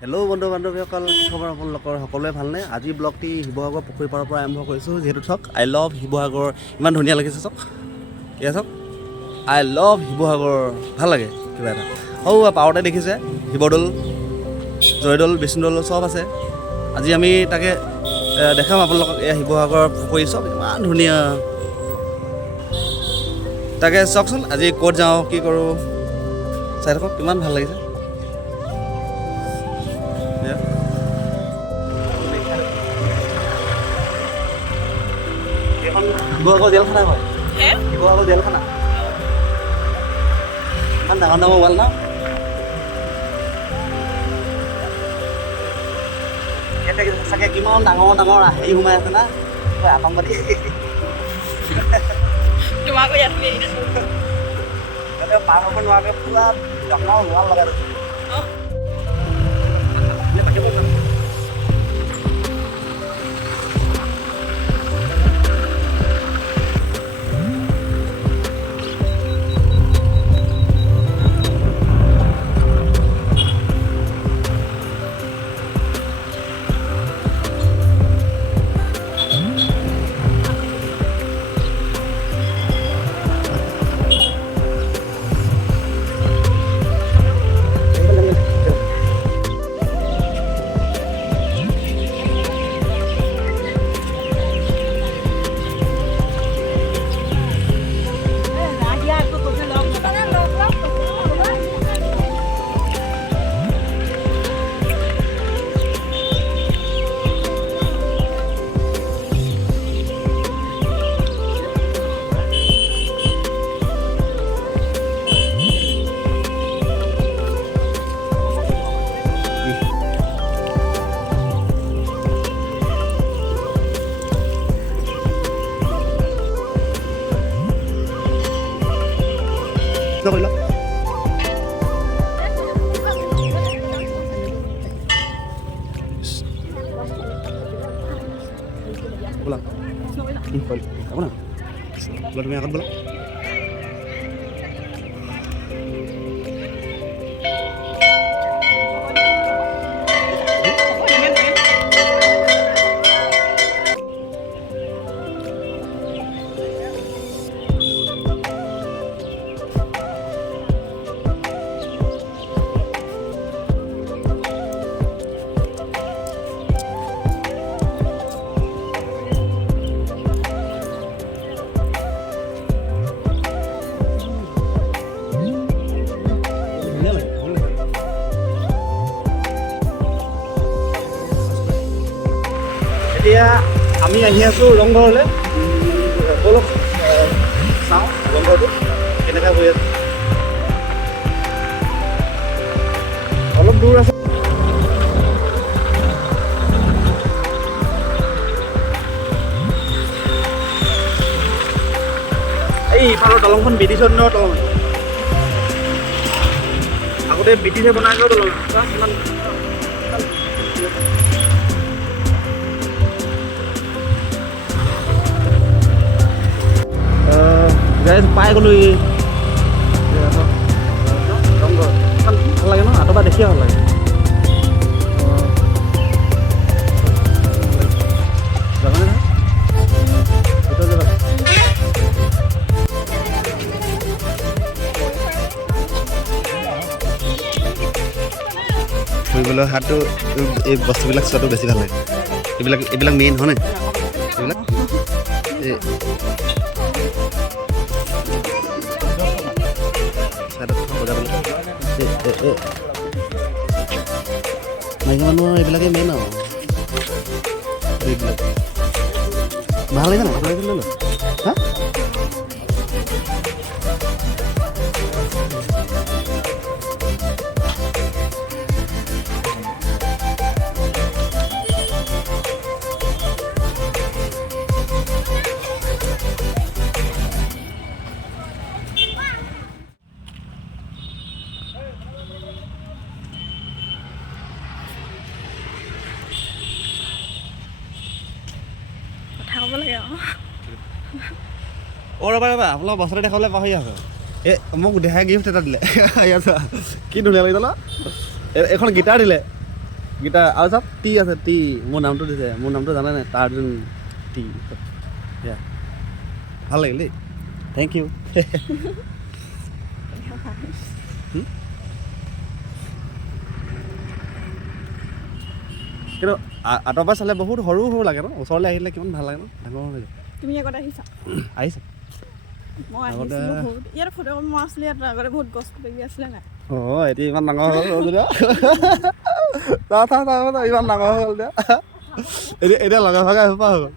Hello' বন্ধু বান্ধৱীসকল, কি খবৰ আপোনালোকৰ? সকলোৱে ভালনে? আজি ব্লগটি শিৱসাগৰ পুখুৰী পাৰৰ পৰা আৰম্ভ কৰিছোঁ। যিহেতু চাওক, আই লাভ শিৱসাগৰ, ইমান ধুনীয়া লাগিছে চাওক। এয়া চাওক, আই লাভ শিৱসাগৰ, ভাল লাগে কিবা এটা। পাৰতে দেখিছে শিৱদৌল, জয়দৌল, বিষ্ণুদৌল চব আছে। আজি আমি তাকে দেখাম আপোনালোকক। এয়া শিৱসাগৰ পুখুৰী চব ইমান ধুনীয়া। তাকে চাওকচোন আজি ক'ত যাওঁ, কি কৰোঁ, চাই থাকক, কিমান ভাল লাগিছে। শিৱসাগৰ জেলখানা হয়, শিৱসাগৰ জেলখানা। ইমান ডাঙৰ ডাঙৰ ৱাল ন? ইয়াতে চাগে কিমান ডাঙৰ ডাঙৰ হেৰি সোমাই আছে না, আতংকবাদী। তোমাকো ইয়াত পাৰ হ'ব নোৱাৰাকৈ পুৰা ডাঙৰ ৱাল লগাই দিছে। কৰি লওক। ব'লা তুমি আগত ব'লা। এতিয়া আমি আহি আছোঁ ৰংঘৰলৈ। ব'লক চাওঁ ৰংঘৰটো কেনেকৈ হৈ আছে। অলপ দূৰ আছে। এই ইফালৰ দলংখন ব্ৰিটিছৰ দিনৰ দলং, আগতে ব্ৰিটিছে বনাই লোৱা দলং। ইমান পাই গ'লো। ৰংঘৰ ভাল লাগে ন, আঁতৰ পৰা দেখিয়ে ভাল লাগে। যাবানে ফুৰিবলৈ অহাটো এই বস্তুবিলাক চোৱাটো বেছি ভাল লাগে। এইবিলাক মেইন হয়নে? এইবিলাক মাইকী মানুহৰ এইবিলাকেই মেইন আৰু। এইবিলাক ভাল লাগে ন, ভাল লাগে লৈ ল। হা কথা ক'ব লাগে আৰু। ৰ'বা আপোনালোক বস্তুটো দেখাবলৈ পাহৰি আছোঁ। মোক দেহাই গিফ্ট এটা দিলে। কি ধুনীয়া লাগিছে ন? এখন গিটাৰ দিলে। গিটাৰ আৰু চাওক টি আছে টি মোৰ নামটো দিছে মোৰ নামটো জানে নাই টাৰ্জুন টি ভাল লাগিল দেই থেংক ইউ কিন্তু আঁতৰ পৰা চালে বহুত সৰু সৰু লাগে ন ওচৰলৈ আহিলে কিমান ভাল লাগে ন ডাঙৰ হৈ যায় তুমি আগতে আহিছা আহিছে মই আহিছিলোঁ বহুত ইয়াত ফটো মই আছিলোঁ ইয়াত আগতে বহুত গছ কিবাকিবি আছিলে নাই অঁ এতিয়া ইমান ডাঙৰ হ'ল ইমান ডাঙৰ হৈ গ'ল এতিয়া এতিয়া লগে ভাগে আহিব পৰা হৈ গ'ল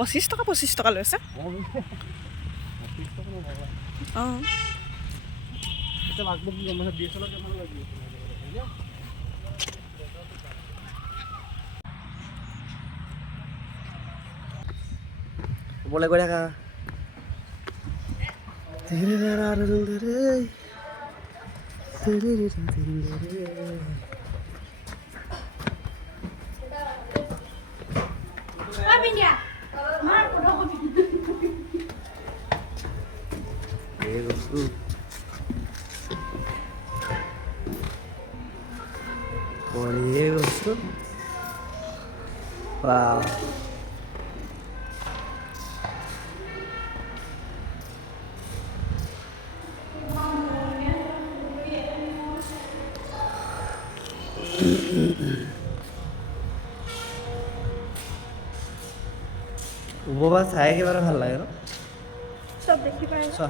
$25 লৈছে অঁ ওপৰলৈ গৈ থাকা wow উপবাস চাই কিবা এটা ভাল লাগে ন চব দেখি পাই চোৱা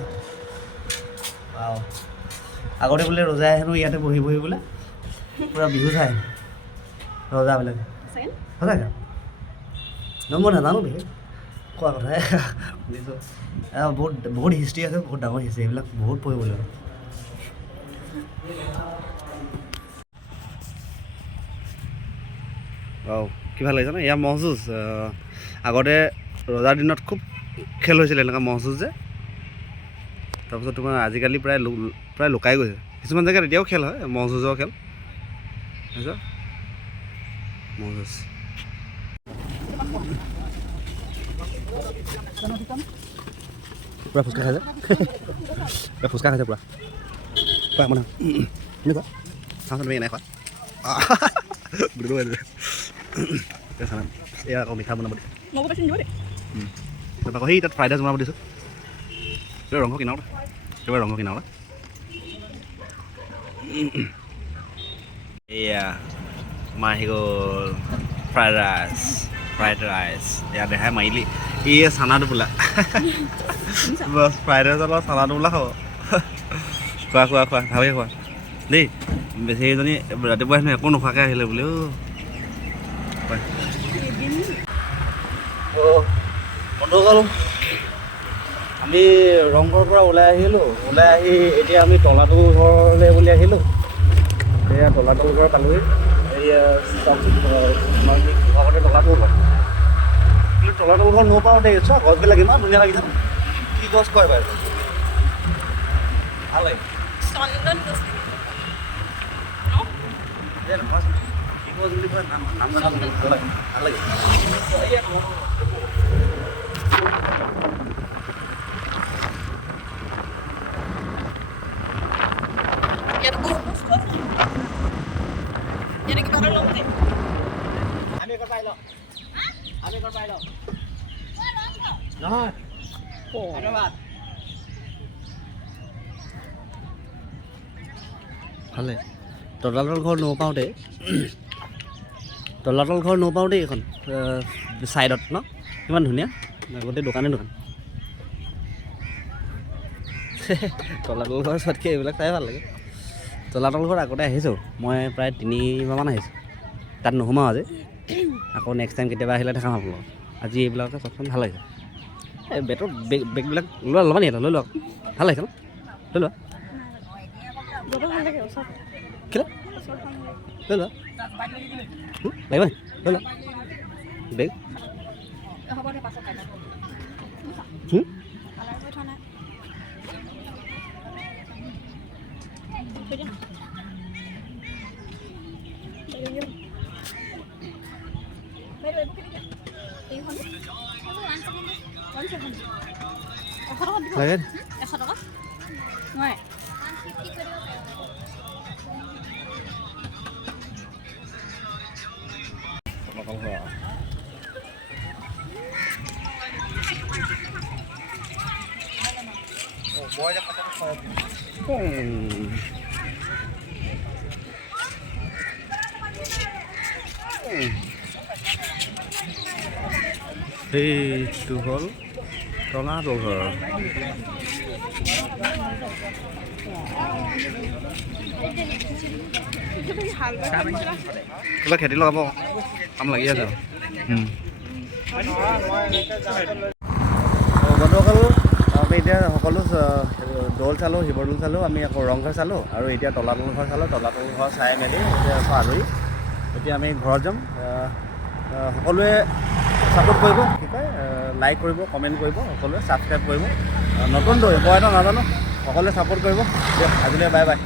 আগতে বোলে ৰজাই হেনো ইয়াতে বহি বহি বোলে পূৰা বিহু চাই ৰজাবিলাকে সঁচাকৈ মই নাজানো বিশেষ কোৱা কথাই শুনিছোঁ বহুত বহুত হিষ্ট্ৰী আছে বহুত ডাঙৰ হিষ্ট্ৰী এইবিলাক বহুত পঢ়িব লাগিব কি ভাল লাগিছে ন ইয়াৰ ম'হ যুঁজ আগতে ৰজাৰ দিনত খুব খেল হৈছিলে এনেকুৱা ম'হ যুঁজ যে তাৰপিছত তোমাৰ আজিকালি প্ৰায় লুকাই গৈছে কিছুমান জেগাত এতিয়াও খেল হয় ম'হ যুঁজৰ খেল বুজিছ ম'হ যুঁজ পূৰা ফুচকা খাইছে পূৰা ফুচকা খাইছে পূৰা খোৱা মানে এনেকুৱা চাওঁচোন তুমি এনেকুৱা এয়া আকৌ মিঠা বনাব দিছে আকৌ সেই তাত ফ্ৰাইড ৰাইচ বনাব দিছোঁ ৰংঘৰ কিনাৰত একেবাৰে ৰংঘৰ কিনাৰত এয়া মাৰ আহি গ'ল ফ্ৰাইড ৰাইচ এয়া দেখাই মাৰিলি এই চানাটো বোলা বছ ফ্ৰাইড ৰাইচৰ লগত চানাটো বোলা খাব খোৱা ভালকৈ খোৱা দেই বেছি এজনী ৰাতিপুৱা হেনো একো নোখোৱাকৈ আহিলে বোলে বন্ধুসকল আমি ৰংঘৰৰ পৰা ওলাই আহিলোঁ ওলাই আহি এতিয়া আমি তলাতল ঘৰলৈ বুলি আহিলোঁ এয়া তলাতল ঘৰ পালোহি এয়া আগতে তলাতল ঘৰ কিন্তু তলাতল ঘৰ নপাওঁ দেই চোৱা গছবিলাক ইমান ধুনীয়া লাগিছে কি গছ কয় বাৰু ভাল লাগে কি গছ বুলি কয় নাম ভাল লাগে নহয় ভালে তলাতল ঘৰ নপাওঁতে এইখন ছাইডত ন কিমান ধুনীয়া গোটেই দোকান তলাতল ঘৰ চোৱাতকৈ এইবিলাক চাই ভাল লাগে তলাতল ঘৰ আগতে আহিছোঁ মই প্ৰায় 3বাৰমান আহিছোঁ তাত নোসোমাওঁ আজি আকৌ নেক্সট টাইম কেতিয়াবা আহিলে দেখাম আপোনালোকক আজি এইবিলাকে চবচোন ভাল লাগিছে এই বেটৰ বেগবিলাক ল'বা নি এটা লৈ লওক ভাল লাগিছে ন লৈ লোৱা কেলৈ লৈ লোৱা লাগিব নি লৈ লোৱা বেগ লাগে নোৱাৰে সেইটো হ'ল তলাতল ঘৰ কিবা খেতি লগাব কাম লাগি আছে বন্ধুসকল আমি এতিয়া সকলো দৌল চালোঁ শিৱদৌল চালোঁ আমি আকৌ ৰংঘৰ চালোঁ আৰু এতিয়া তলাতল ঘৰ চালোঁ তলাতল ঘৰ চাই মেলি এতিয়া আকৌ আজৰি এতিয়া আমি ঘৰত যাম সকলোৱে ছাপোৰ্ট কৰিব কি কয় লাইক কৰিব কমেণ্ট কৰিব সকলোৱে ছাবস্ক্ৰাইব কৰিব নতুন দৈ মই এটা নাজানো সকলোৱে ছাপোৰ্ট কৰিব দিয়ক আজিলৈ বাই বাই